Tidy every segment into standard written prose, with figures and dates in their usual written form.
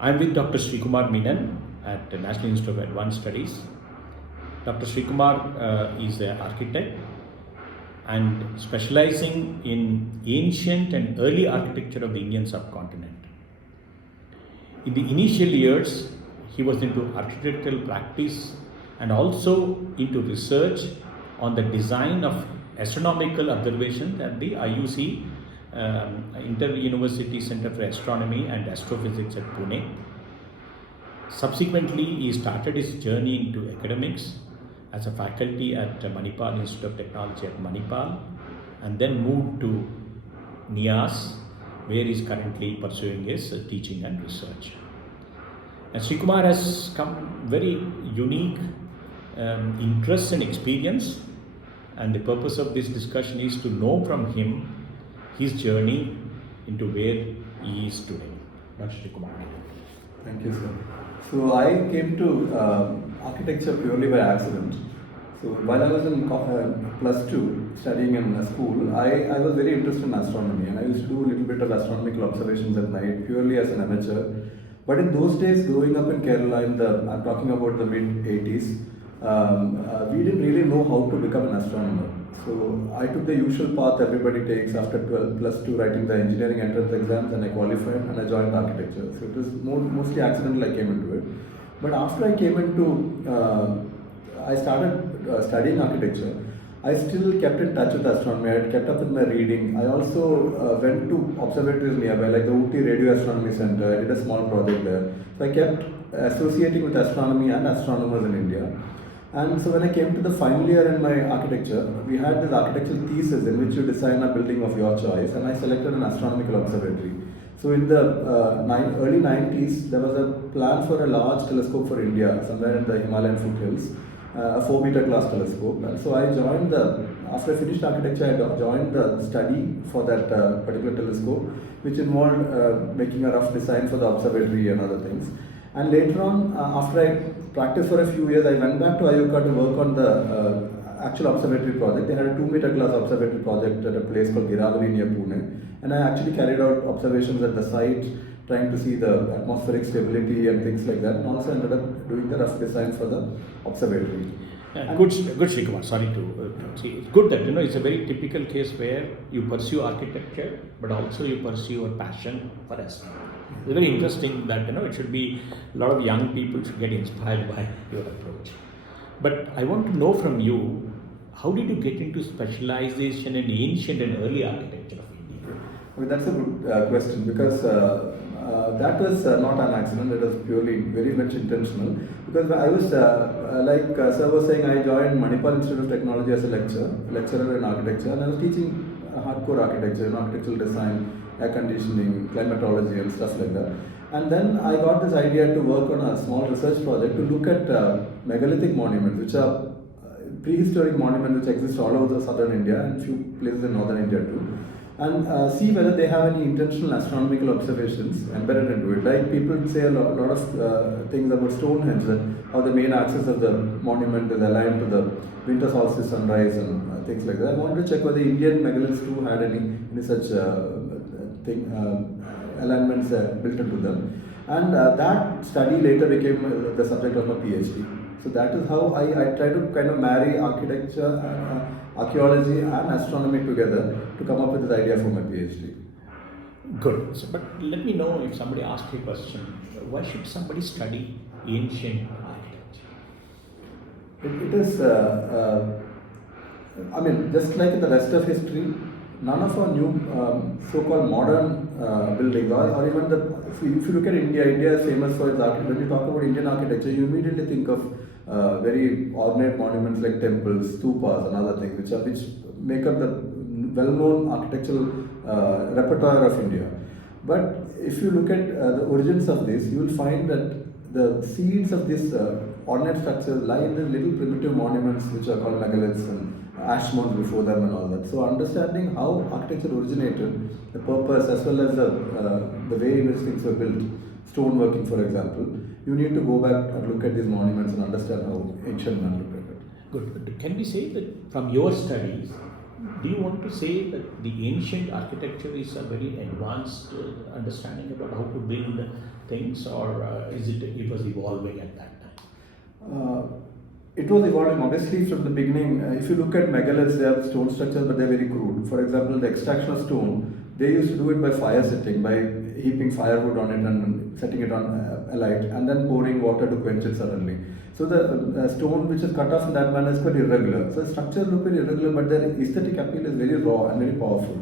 I'm with Dr. Srikumar Menon at the National Institute of Advanced Studies. Dr. Srikumar is an architect and specializing in ancient and early architecture of the Indian subcontinent. In the initial years, he was into architectural practice and also into research on the design of astronomical observations at the IUC Inter-University Center for Astronomy and Astrophysics at Pune. Subsequently, he started his journey into academics as a faculty at Manipal Institute of Technology at Manipal, and then moved to NIAS, where he is currently pursuing his teaching and research. And Srikumar has come very unique interests and experience, and the purpose of this discussion is to know from him his journey into where he is today. Dr. Srikumar. Thank you, sir. So I came to architecture purely by accident. So while I was in +2 studying in a school, I was very interested in astronomy, and I used to do a little bit of astronomical observations at night purely as an amateur. But in those days, growing up in Kerala, I'm talking about the mid-80s, we didn't really know how to become an astronomer. So I took the usual path everybody takes after +2, writing the engineering entrance exams, and I qualified and I joined architecture. So it was mostly accidental I came into it. But after I came into, I started studying architecture, I still kept in touch with astronomy. I had kept up with my reading. I also went to observatories nearby, like the Ooty Radio Astronomy Center. I did a small project there. So I kept associating with astronomy and astronomers in India. And so when I came to the final year in my architecture, we had this architectural thesis in which you design a building of your choice, and I selected an astronomical observatory. So in the early 90s, there was a plan for a large telescope for India, somewhere in the Himalayan foothills, a 4-meter class telescope. And so I joined after I finished architecture, I joined the study for that particular telescope, which involved making a rough design for the observatory and other things. And later on, after I practiced for a few years, I went back to Ayuka to work on the actual observatory project. They had a 2-meter class observatory project at a place called Giravali near Pune. And I actually carried out observations at the site, trying to see the atmospheric stability and things like that, and also ended up doing the rough design for the observatory. Good Srikumar, sorry to see. It's good that it's a very typical case where you pursue architecture, but also you pursue a passion for astronomy. It's very interesting that it should be a lot of young people should get inspired by your approach. But I want to know from you, how did you get into specialization in ancient and early architecture of India? Well, that's a good question, because that was not an accident. It was purely very much intentional, because I was like sir was saying, I joined Manipal Institute of Technology as a lecturer in architecture, and I was teaching hardcore architecture, architectural design, air conditioning, climatology and stuff like that. And then I got this idea to work on a small research project to look at megalithic monuments, which are prehistoric monuments which exist all over southern India and few places in northern India too, and see whether they have any intentional astronomical observations embedded into it. Like people say a lot of things about Stonehenge, that how the main axis of the monument is aligned to the winter solstice sunrise and things like that. I wanted to check whether Indian megaliths too had any such alignments built into them. And that study later became the subject of my PhD. So that is how I try to kind of marry architecture, archaeology and astronomy together to come up with this idea for my PhD. Good. So, but let me know, if somebody asks you a question, why should somebody study ancient architecture? It is, just like in the rest of history, none of our new so-called modern buildings, or even if you look at India is famous for its architecture. When you talk about Indian architecture, you immediately think of very ornate monuments like temples, stupas and other things, which make up the well-known architectural repertoire of India. But if you look at the origins of this, you will find that the seeds of this ornate structures lie in the little primitive monuments which are called megaliths and ash mounds before them and all that. So understanding how architecture originated, the purpose as well as the way in which things were built, stoneworking for example, you need to go back and look at these monuments and understand how ancient man looked at it. Good. Can we say that from your studies, do you want to say that the ancient architecture is a very advanced understanding about how to build things, or it was evolving at that time? It was evolving obviously from the beginning. If you look at megaliths, they have stone structures, but they're very crude. For example, the extraction of stone, they used to do it by fire setting, by heaping firewood on it and setting it on a light, and then pouring water to quench it suddenly. So the stone which is cut off in that manner is quite irregular. So the structures look very irregular, but their aesthetic appeal is very raw and very powerful.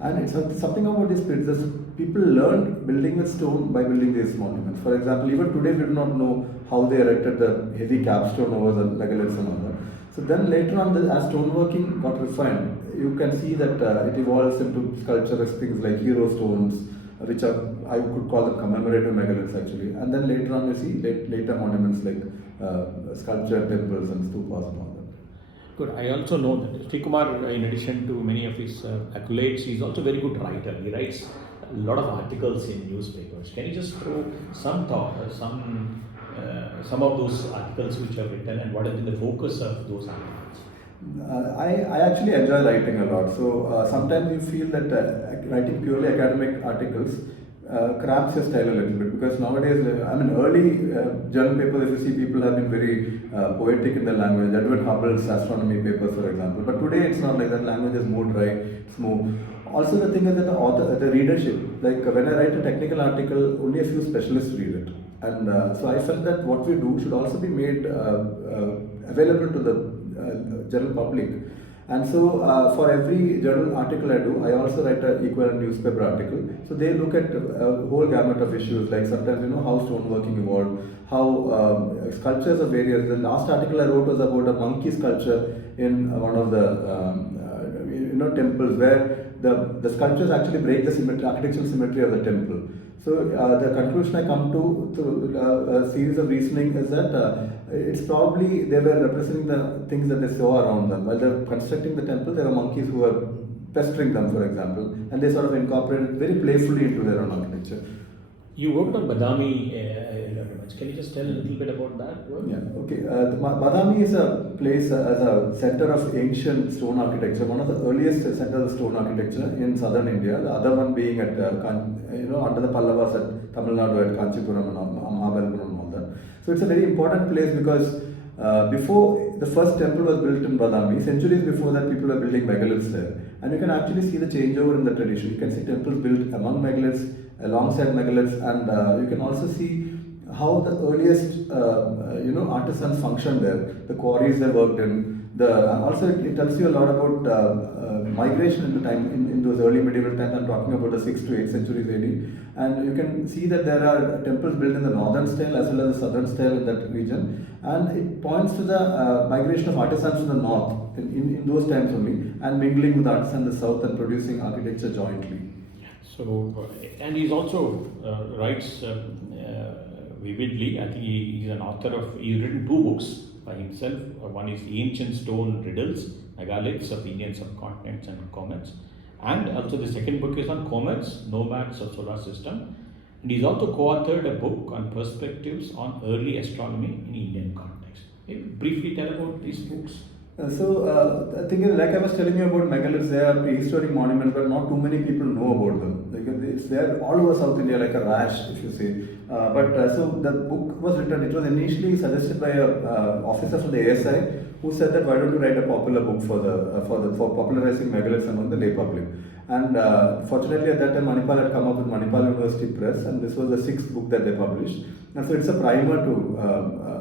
And it's something about these pyramids. People learned building with stone by building these monuments. For example, even today we do not know how they erected the heavy capstone over the megaliths and all that. So then later on, as stoneworking got refined, you can see that it evolves into sculpturesque things like hero stones, which are, I could call them commemorative megaliths actually. And then later on you see later monuments like sculptured temples and stupas and all that. Good. I also know that Srikumar, in addition to many of his accolades, he's also a very good writer. He writes a lot of articles in newspapers. Can you just throw some thought, some of those articles which are written, and what has been the focus of those articles? I actually enjoy writing a lot. So sometimes you feel that writing purely academic articles cramps your style a little bit, because nowadays, early journal papers, if you see, people have been very poetic in their language. Edwin Hubble's astronomy papers, for example. But today it's not like that. Language is more dry, it's more. Also, the thing is that the readership, like when I write a technical article, only a few specialists read it. And so I felt that what we do should also be made available to the general public. And so for every journal article I do, I also write an equivalent newspaper article. So they look at a whole gamut of issues, like sometimes how stoneworking evolved, how sculptures of various. The last article I wrote was about a monkey sculpture in one of the temples, where the sculptures actually break the architectural symmetry of the temple. So the conclusion I come to through a series of reasoning is that it's probably they were representing the things that they saw around them. While they were constructing the temple, there were monkeys who were pestering them, for example, and they sort of incorporated very playfully into their own architecture. You worked on Badami. Can you just tell a little bit about that work? Yeah, okay. Badami is a place as a center of ancient stone architecture, one of the earliest centers of stone architecture in southern India. The other one being at under the Pallavas at Tamil Nadu at Kanchipuram and Mahabalipuram and all that. So it's a very important place because before the first temple was built in Badami, centuries before that, people were building megaliths there, and you can actually see the changeover in the tradition. You can see temples built among megaliths, alongside megaliths, and you can also see how the earliest artisans functioned there, the quarries they worked in. Also it tells you a lot about migration in the time in those early medieval times. I'm talking about the 6th to 8th centuries AD, and you can see that there are temples built in the northern style as well as the southern style in that region, and it points to the migration of artisans to the north in those times only, and mingling with artisans in the south and producing architecture jointly. So, and he's also writes vividly. I think he's an author of, he's written 2 books by himself. One is Ancient Stone Riddles, Megaliths of Indian Subcontinents and Comets. And also the second book is on comets, nomads of solar system. And he's also co-authored a book on perspectives on early astronomy in Indian context. Can you briefly tell about these books? The thing is, like I was telling you about megaliths, they are prehistoric monuments, but not too many people know about them. It's there all over South India like a rash, if you say. So the book was written. It was initially suggested by a officer from the ASI who said that why don't you write a popular book for popularizing megaliths among the lay public. And fortunately at that time Manipal had come up with Manipal University Press, and this was the 6th book that they published. And so it's a primer to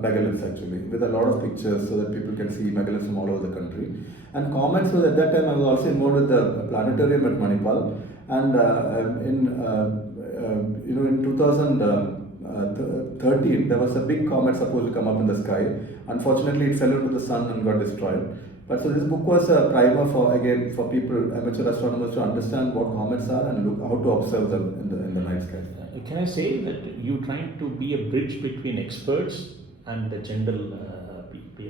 megaliths actually, with a lot of pictures so that people can see megaliths from all over the country. And comets was at that time, I was also involved with the planetarium at Manipal, and in 2013 there was a big comet supposed to come up in the sky. Unfortunately, it fell into the sun and got destroyed. But so this book was a primer for people, amateur astronomers, to understand what comets are and look how to observe them in the night sky. Can I say that you trying to be a bridge between experts and the general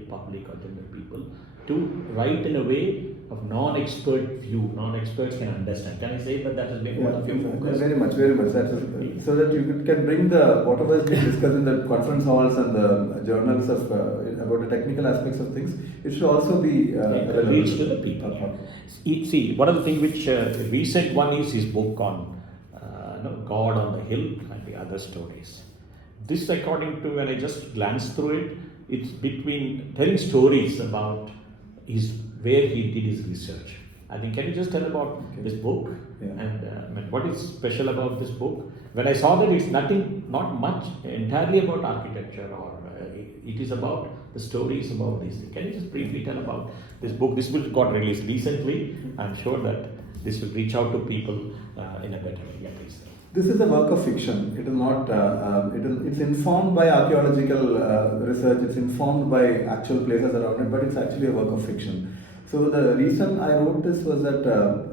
public or general people, to write in a way of non-expert view. Non-experts can understand. Can I say that that has been one of your focus? Very much, very much. That is, so that you can bring the whatever is being discussed in the conference halls and the journals of about the technical aspects of things. It should also be reach to the people. See, one of the things which recent one is his book on God on the Hill and the other stories. This, according to when I just glanced through it, it's between telling stories about where he did his research. I think, can you just tell about this book? Yeah. And what is special about this book? When I saw that it's not much entirely about architecture, or it is about the stories about these things. Can you just briefly tell about this book? This book got released recently. I'm sure that this will reach out to people in a better way. Yeah, please. This is a work of fiction. It is not. It's informed by archaeological research. It's informed by actual places around it, but it's actually a work of fiction. So the reason I wrote this was that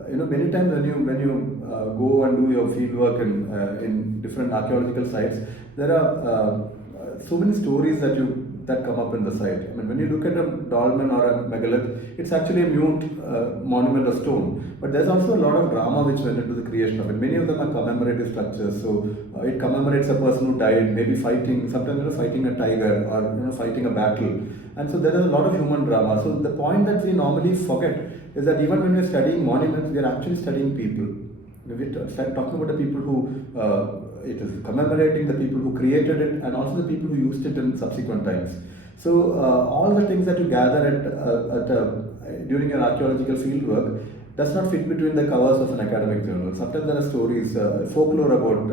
many times when you go and do your field work in different archaeological sites, there are so many stories that come up in the site. I mean, when you look at a dolmen or a megalith, it's actually a mute monument of stone. But there's also a lot of drama which went into the creation of it. Many of them are commemorative structures. So it commemorates a person who died, maybe fighting, sometimes fighting a tiger or fighting a battle. And so there is a lot of human drama. So the point that we normally forget is that even when we're studying monuments, we are actually studying people. We're talking about the people who it is commemorating the people who created it and also the people who used it in subsequent times. So all the things that you gather during your archaeological field work does not fit between the covers of an academic journal. Sometimes there are stories, folklore about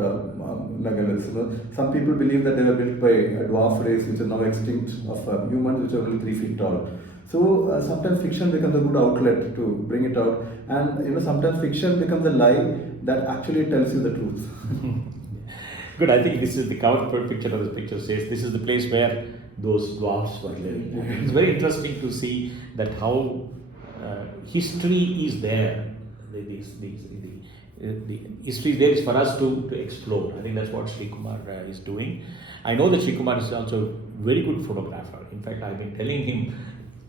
megaliths. Some people believe that they were built by a dwarf race which is now extinct, of humans which are only 3 feet tall. So sometimes fiction becomes a good outlet to bring it out, and sometimes fiction becomes a lie that actually tells you the truth. Good. I think this is the cover picture of the picture says this is the place where those dwarfs were living. It's very interesting to see that how history is there. The history there is for us to explore. I think that's what Srikumar is doing. I know that Srikumar is also a very good photographer. In fact, I've been telling him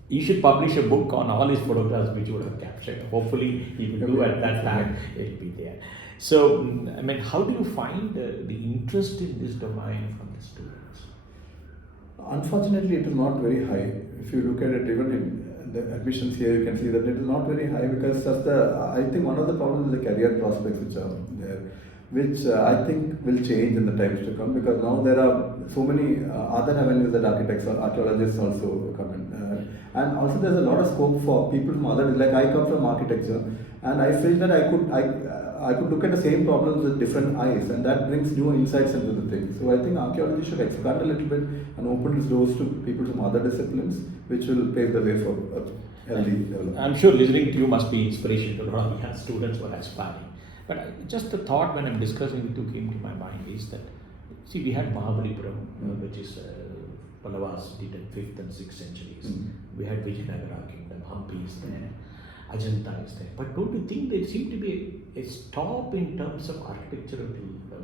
he should publish a book on all his photographs which he would have captured. Hopefully he will do at that time. It will be there. So, I mean, how do you find the interest in this domain from the students? Unfortunately, it is not very high. If you look at it, even in the admissions here, you can see that it is not very high because I think one of the problems is the career prospects which are there, which I think will change in the times to come, because now there are so many other avenues that architects or archaeologists also come in. And also there's a lot of scope for people from other, like I come from architecture, and I feel that I could look at the same problems with different eyes, and that brings new insights into the thing. So I think archaeology should expand a little bit and open its doors to people from other disciplines, which will pave the way for healthy development. I'm sure listening to you must be inspiration to a lot of young students who are aspiring. But just a thought when I'm discussing with you came to my mind is that, see, we had Mahabalipuram, which is Pallavas did in 5th and 6th centuries. We had Vijayanagara kingdom, Hampi is there, Ajanta is there. But don't you think there seemed to be a stop in terms of architectural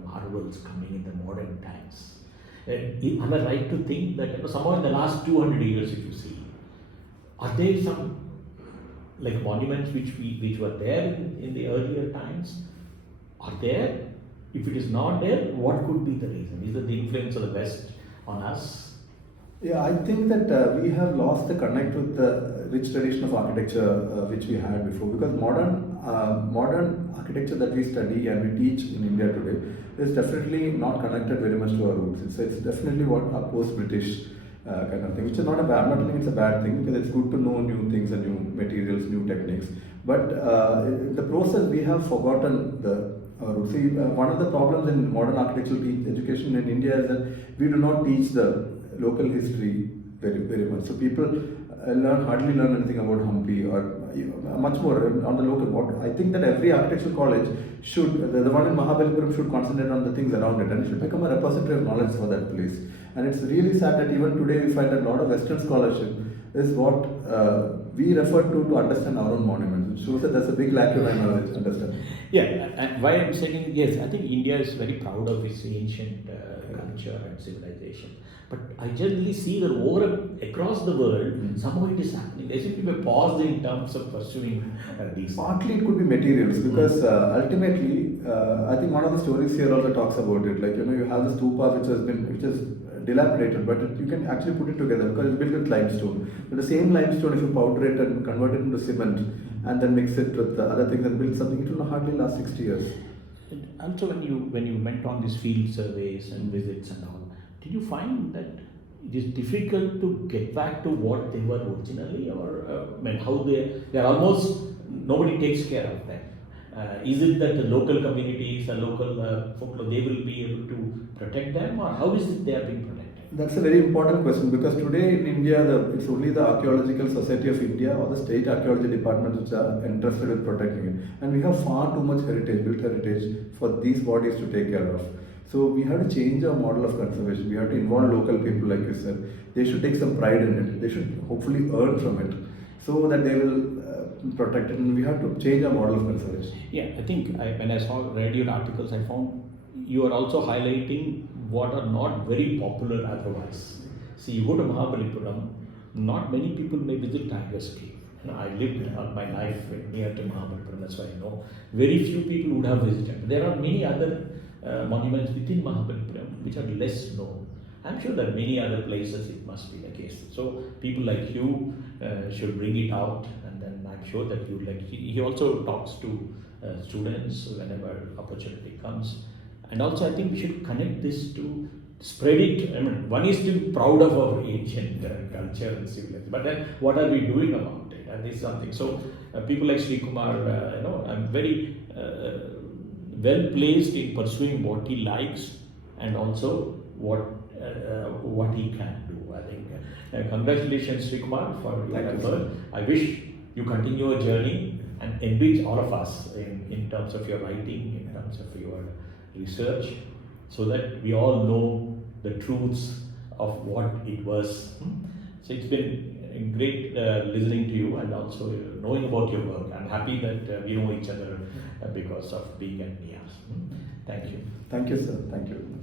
marvels coming in the modern times? Am I right to think that somehow in the last 200 years, if you see, are there some like monuments which were there in the earlier times? Are there? If it is not there, what could be the reason? Is it the influence of the West on us? Yeah, I think that we have lost the connect with the rich tradition of architecture which we had before, because modern architecture that we study and we teach in India today is definitely not connected very much to our roots. It's definitely what a post-British kind of thing, which is not a bad. I'm not telling it's a bad thing, because it's good to know new things and new materials, new techniques. But in the process, we have forgotten the roots. See, one of the problems in modern architectural education in India is that we do not teach the local history very much. So people hardly learn anything about Hampi or much more on the local. I think that every architectural college should, the one in Mahabalipuram should concentrate on the things around it, and it should become a repository of knowledge for that place. And it's really sad that even today we find that a lot of Western scholarship is what we refer to understand our own monuments. It shows that there's a big lack of knowledge to understand. Yeah, and why I'm saying yes, I think India is very proud of its ancient culture and civilization. But I generally see that across the world, somehow it is happening. There seems to be a pause in terms of pursuing these. Partly it could be materials because ultimately, I think one of the stories here also talks about it. Like, you have the stupa which is dilapidated, but you can actually put it together because it's built with limestone. But the same limestone, if you powder it and convert it into cement and then mix it with other things and build something, it will hardly last 60 years. And also, when you went on these field surveys and visits and all, did you find that it is difficult to get back to what they were originally, or how they're almost nobody takes care of them? Is it that the local communities, the local folklore, they will be able to protect them, or how is it they are being protected? That's a very important question because today in India, it's only the Archaeological Society of India or the State Archaeology Department which are interested in protecting it. And we have far too much built heritage for these bodies to take care of. So we have to change our model of conservation. We have to involve local people, like you said. They should take some pride in it. They should hopefully earn from it so that they will protect it. And we have to change our model of conservation. Yeah, I think when I read your articles, I found you are also highlighting what are not very popular otherwise. See, you go to Mahabalipuram, not many people may visit Tiger's Cave. I lived all my life near to Mahabalipuram, that's why I know. Very few people would have visited. There are many other monuments within Mahabalipuram which are less known. I'm sure there are many other places it must be the case. So people like you should bring it out, and then I'm sure that you like. He also talks to students whenever opportunity comes. And also, I think we should connect this to spread it. I mean, one is to be proud of our ancient culture and civilization, but then what are we doing about it? And this is something. So, people like Srikumar, I'm very well placed in pursuing what he likes and also what he can do. I think. Congratulations, Srikumar, for your effort. I wish you continue your journey and enrich all of us in terms of your writing, in terms of your research, so that we all know the truths of what it was. So it's been great listening to you and also knowing about your work. I'm happy that we know each other because of being at NIAS. Thank you. Thank you, sir. Thank you.